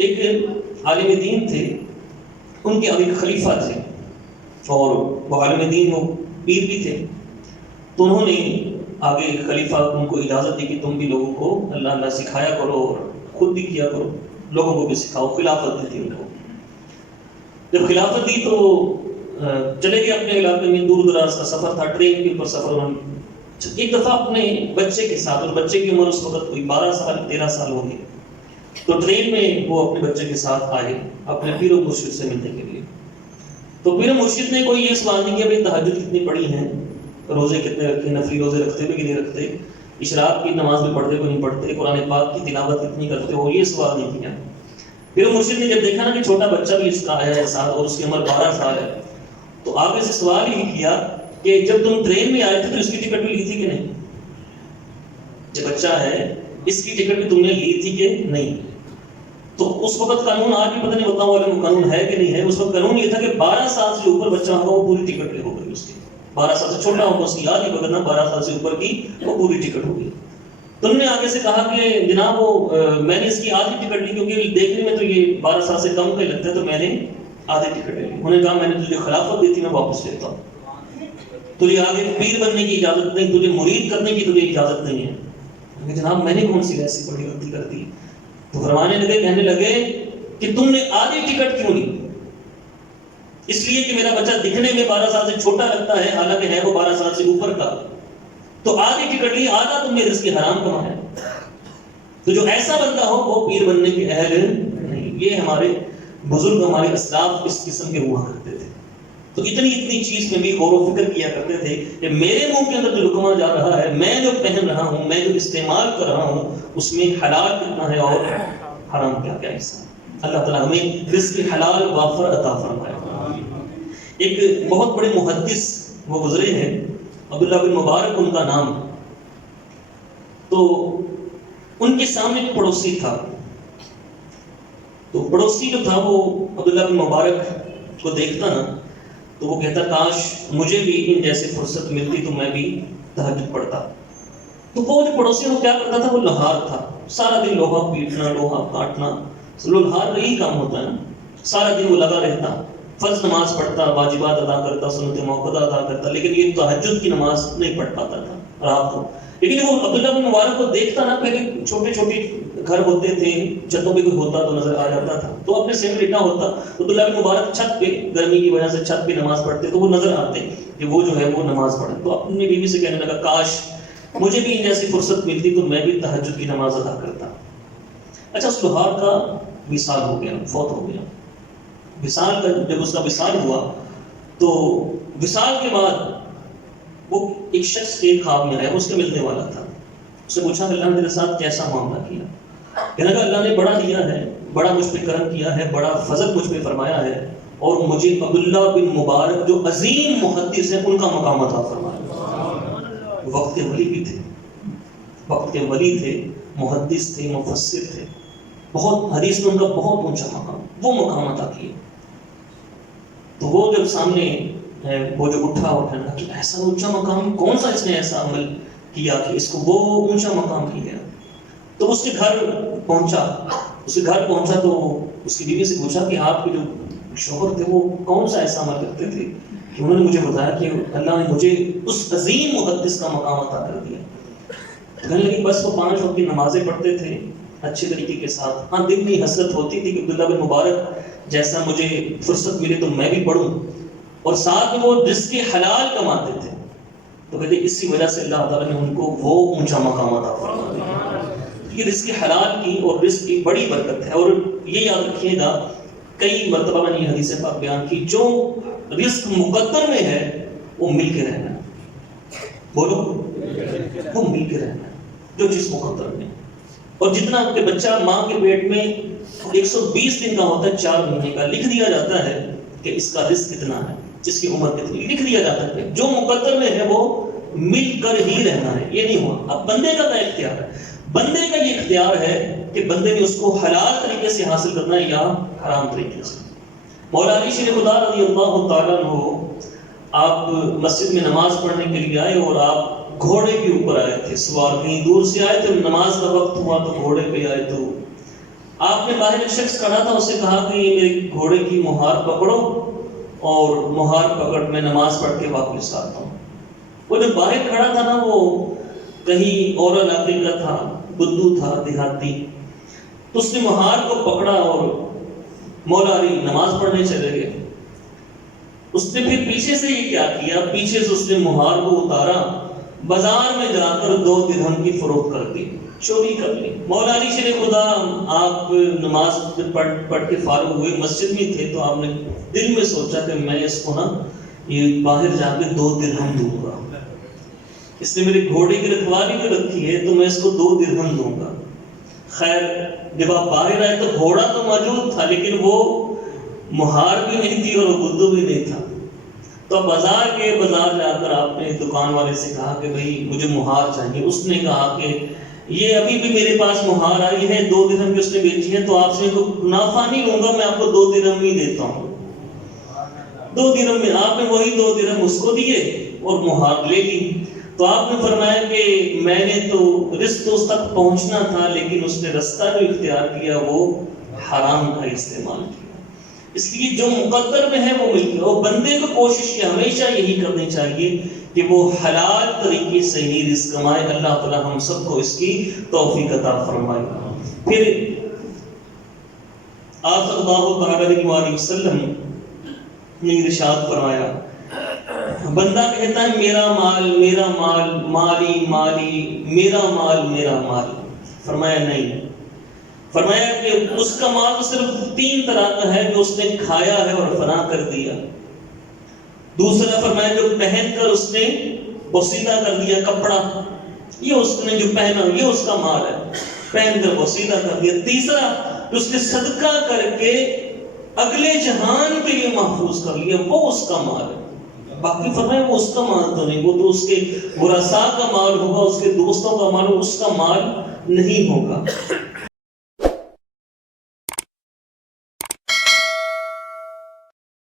ایک عالم دین تھے، ان کے ابھی خلیفہ تھے، اور وہ عالم دین وہ پیر بھی تھے. تو انہوں نے آگے خلیفہ ان کو اجازت دی کہ تم بھی لوگوں کو اللہ اللہ سکھایا کرو اور خود بھی کیا کرو، لوگوں کو بھی سکھاؤ. خلافت دی تھی ان کو. جب خلافت دی تو چلے گئے اپنے علاقے میں. دور دراز کا سفر تھا، ٹرین کے اوپر سفر. ایک دفعہ اپنے بچے کے ساتھ، اور بچے کی عمر اس وقت کوئی 12 سال 13 سال ہو گئی، تو ٹرین میں وہ اپنے بچے کے ساتھ آئے اپنے پیر و مرشد سے ملنے کے لیے. تو پیر و مرشد نے کوئی یہ سوال نہیں کیا بھائی تہجد کتنی پڑھی ہیں، روزے کتنے رکھتے، نفلی روزے رکھتے بھی کہ نہیں رکھتے، اشراق کی نماز میں پڑھتے کو نہیں پڑھتے، قرآن پاک کی تلاوت کتنی کرتے ہو، یہ سوال نہیں کیا. پیر و مرشد نے جب دیکھا نا کہ چھوٹا بچہ بھی اس کا آیا ہے ساتھ اور اس کی عمر 12 سال ہے، تو آگے سے سوال ہی کیا کہ جب تم ٹرین میں آئے تھے تو اس کی ٹکٹ بھی لی تھی کہ نہیں؟ جو بچہ ہے اس کی ٹکٹ بھی تم نے لی تھی کہ نہیں؟ تو اس وقت قانون آج بھی پتہ نہیں ہوتا والے قانون ہے کہ نہیں ہے. اس وقت قانون یہ تھا کہ 12 سال سے اوپر بچہ ہوگا وہ پوری ٹکٹ لے ہوگی اس کی. 12 سال سے چھوٹا ہوگا اس کی یاد ہی بگڑنا، 12 سال سے اوپر کی وہ پوری ٹکٹ ہوگی. تم نے آگے سے کہا کہ جناب وہ میں نے اس کی آدھی ٹکٹ لی کیونکہ دیکھنے میں تو یہ 12 سال سے کم کا لگتا ہے، تو میں نے آدھی ٹکٹ لی. انہوں نے کہا میں نے تجھے خلافت دی تھی، میں واپس لیتا ہوں. تجھے آگے پیر بننے کی اجازت نہیں، تجھے مرید کرنے کی تجھے اجازت نہیں ہے. جناب میں نے کون سی ایسی بڑی غلطی کر دی؟ تو فرمانے لگے، کہنے لگے کہ تم نے آدھی ٹکٹ کیوں لی؟ اس لیے کہ میرا بچہ دکھنے میں 12 سال سے چھوٹا لگتا ہے، حالانکہ ہے وہ 12 سال سے اوپر کا. تو آدھی ٹکٹ لی، آدھا تم نے رزق حرام کمایا. تو جو ایسا بندہ ہو وہ پیر بننے کے اہل نہیں. یہ ہمارے بزرگ، ہمارے اسلاف اس قسم کے ہوا کرتے تھے. تو اتنی چیز میں بھی غور و فکر کیا کرتے تھے کہ میرے منہ کے اندر جو لقمہ جا رہا ہے، میں جو پہن رہا ہوں، میں جو استعمال کر رہا ہوں، اس میں حلال کتنا ہے اور حرام کیا کیا حصہ. اللہ تعالیٰ ہمیں رزق حلال وافر عطا فرمائے. ایک بہت بڑے محدث وہ گزرے ہیں، عبداللہ بن مبارک ان کا نام. تو ان کے سامنے ایک پڑوسی تھا. تو پڑوسی جو تھا وہ عبداللہ بن مبارک کو دیکھتا نا تو وہ کہتا کاش مجھے بھی ان جیسے فرصت ملتی تو میں بھی تہجد پڑھتا. تو وہ جو پڑوسی وہ کیا کرتا تھا، وہ لوہار تھا. سارا دن لوہا پیٹنا، لوہا کاٹنا، لوہار کا یہی کام ہوتا ہے نا. سارا دن وہ لگا رہتا، فرض نماز پڑھتا، واجبات ادا کرتا، سنت موقعہ ادا کرتا، لیکن یہ تہجد کی نماز نہیں پڑھ پاتا تھا رات کو. لیکن وہ عبداللہ بن مبارک کو دیکھتا نا، پہلے چھوٹے چھوٹے گھر ہوتے تھے، چھتوں پہ کوئی ہوتا تو نظر آ جاتا تھا. تو اپنے سے لیٹا ہوتا عبداللہ بن مبارک چھت پہ، گرمی کی وجہ سے چھت پہ نماز پڑھتے تو وہ نظر آتے کہ وہ جو ہے وہ نماز پڑھے. تو اپنی بیوی سے کہنے لگا کاش مجھے بھی ان جیسی فرصت ملتی تو میں بھی تہجد کی نماز ادا کرتا. اچھا اس لوہار کا وصال ہو گیا، فوت ہو گیا. وصال کا جب اس کا وصال ہوا تو وصال کے بعد وہ ایک شخص کے خواب میں آیا، اس کے ملنے والا تھا. اس سے پوچھا اللہ نے میرے ساتھ کیسا معاملہ کیا؟ کہنے لگا اللہ نے بڑا دیا ہے، بڑا مجھ پہ کرم کیا ہے، بڑا فضل مجھ پہ فرمایا ہے، اور مجھے عبداللہ بن مبارک جو عظیم محدث ہیں ان کا مقام عطا فرمایا. وقت کے ولی بھی تھے، وقت کے ولی تھے، محدث تھے، مفسر تھے، بہت حدیث میں ان کا بہت اونچا مقام، وہ مقام عطا کیے. تو وہ جب سامنے وہ جو اٹھا اٹھانا کہ ایسا اونچا مقام کون سا اس نے ایسا عمل کیا کہ اس کو وہ اونچا مقام مل گیا. تو اس کے گھر پہنچا تو اس کی بیوی سے پوچھا کہ آپ کے جو شوہر تھے وہ کون سا ایسا عمل کرتے تھے کہ انہوں نے مجھے بتایا کہ اللہ نے مجھے اس عظیم محدث کا مقام عطا کر دیا. کہنے لگی بس وہ 5 وقت کی نمازیں پڑھتے تھے اچھے طریقے کے ساتھ. ہاں دل میں حسرت ہوتی تھی کہ عبداللہ بن مبارک جیسا مجھے فرصت ملے تو میں بھی پڑھوں، اور ساتھ میں وہ رزق حلال کماتے تھے. تو کہتے اسی وجہ سے اللہ تعالیٰ نے ان کو وہ اونچا مقام عطا فرما دیا. یہ رزق حلال کی اور رزق کی بڑی برکت ہے. اور یہ یاد رکھیے گا، کئی مرتبہ میں نے حدیث پاک بیان کی، جو رزق مقدر میں ہے وہ مل کے رہنا ہے. بولو، وہ مل کے رہنا ہے جو چیز مقدر میں. اور جتنا کہ بچہ ماں کے پیٹ میں 120 دن کا ہوتا ہے، 4 مہینے کا، لکھ دیا جاتا ہے کہ اس کا رزق کتنا ہے، اس کی عمر کتنی، لکھ دیا جاتا ہے. جو مقدر میں ہے وہ مل کر ہی رہنا ہے، یہ نہیں ہوا. اب بندے کا کیا اختیار ہے؟ بندے کا یہ اختیار ہے کہ بندے نے اس کو حلال طریقے سے حاصل کرنا ہے یا حرام طریقے سے. مولا علی شیر خدا رضی اللہ تعالیٰ عنہ آپ مسجد میں نماز پڑھنے کے لیے آئے اور آپ گھوڑے کے اوپر آئے تھے، سوار کہیں دور سے آئے تھے. نماز کا وقت ہوا تو گھوڑے پہ آئے تو آپ نے باہر ایک شخص کھڑا تھا، اسے کہا کہ یہ میرے گھوڑے کی مہار پکڑو اور مہار پکڑ میں نماز پڑھ کے واپس آتا ہوں۔ وہ جو باہر کھڑا تھا نا، وہ کہیں اور علاقے کا تھا، بدو تھا، دیہاتی، تو اس نے مہار کو پکڑا اور مولا علی نماز پڑھنے چلے گئے۔ اس نے پھر پیچھے سے یہ کیا کیا، پیچھے سے اس نے مہار کو اتارا، بازار میں جا کر 2 درہم کی فروخت کر دی، چوری کر لی۔ مولا علی شیر خدا، آپ نماز پڑھ کے فارغ ہوئے، مسجد میں تھے، تو آپ نے دل میں سوچا کہ میں اس کو نا یہ باہر جا کے 2 درہم دوں گا، اس نے میرے گھوڑے کی رکھوالی بھی رکھی ہے تو میں اس کو 2 درہم دوں گا۔ خیر جب آپ باہر آئے تو گھوڑا تو موجود تھا، لیکن وہ مہار بھی نہیں تھی اور وہ بدو بھی نہیں تھا۔ تو آپ بازار گئے، بازار جا کر آپ نے دکان والے سے کہا کہ بھئی مجھے مہار چاہیے۔ اس نے کہا کہ یہ ابھی بھی میرے پاس مہار آئی ہے، 2 درہم کی اس نے بیچی ہے، تو آپ سے کوئی منافع نہیں لوں گا، میں آپ کو 2 درہم ہی دیتا ہوں۔ 2 درہم میں آپ نے وہی 2 درہم اس کو دیے اور مہار لے لی۔ تو آپ نے فرمایا کہ میں نے تو رزق اس تک پہنچنا تھا، لیکن اس نے رستہ جو اختیار کیا وہ حرام کا استعمال کیا۔ اس لیے جو مقدر میں ہے وہ مل گیا۔ اور بندے کو کوشش کی ہمیشہ یہی کرنی چاہیے کہ وہ حلال طریقے سے ہی رزق کمائے۔ اللہ تعالی ہم سب کو اس کی توفیق عطا فرمائے۔ پھر آپ صلی اللہ علیہ وسلم نے ارشاد فرمایا، بندہ کہتا ہے میرا مال میرا مال، مالی مالی، میرا مال میرا مال، فرمایا نہیں، فرمایا کہ اس کا مال تو صرف 3 طرح کا ہے، جو اس نے کھایا ہے اور فنا کر دیا۔ دوسرا فرمایا جو پہن کر اس نے بوسیدہ کر دیا، کپڑا یہ اس نے جو پہنا یہ اس کا مال ہے، پہن کر بوسیدہ کر دیا۔ تیسرا جو اس نے صدقہ کر کے اگلے جہان کے لیے محفوظ کر لیا، وہ اس کا مال ہے۔ باقی فرمایا وہ اس کا مال تو نہیں، وہ تو اس کے ورثاء کا مال ہوگا، اس کے دوستوں کا مال، اس کا مال نہیں ہوگا۔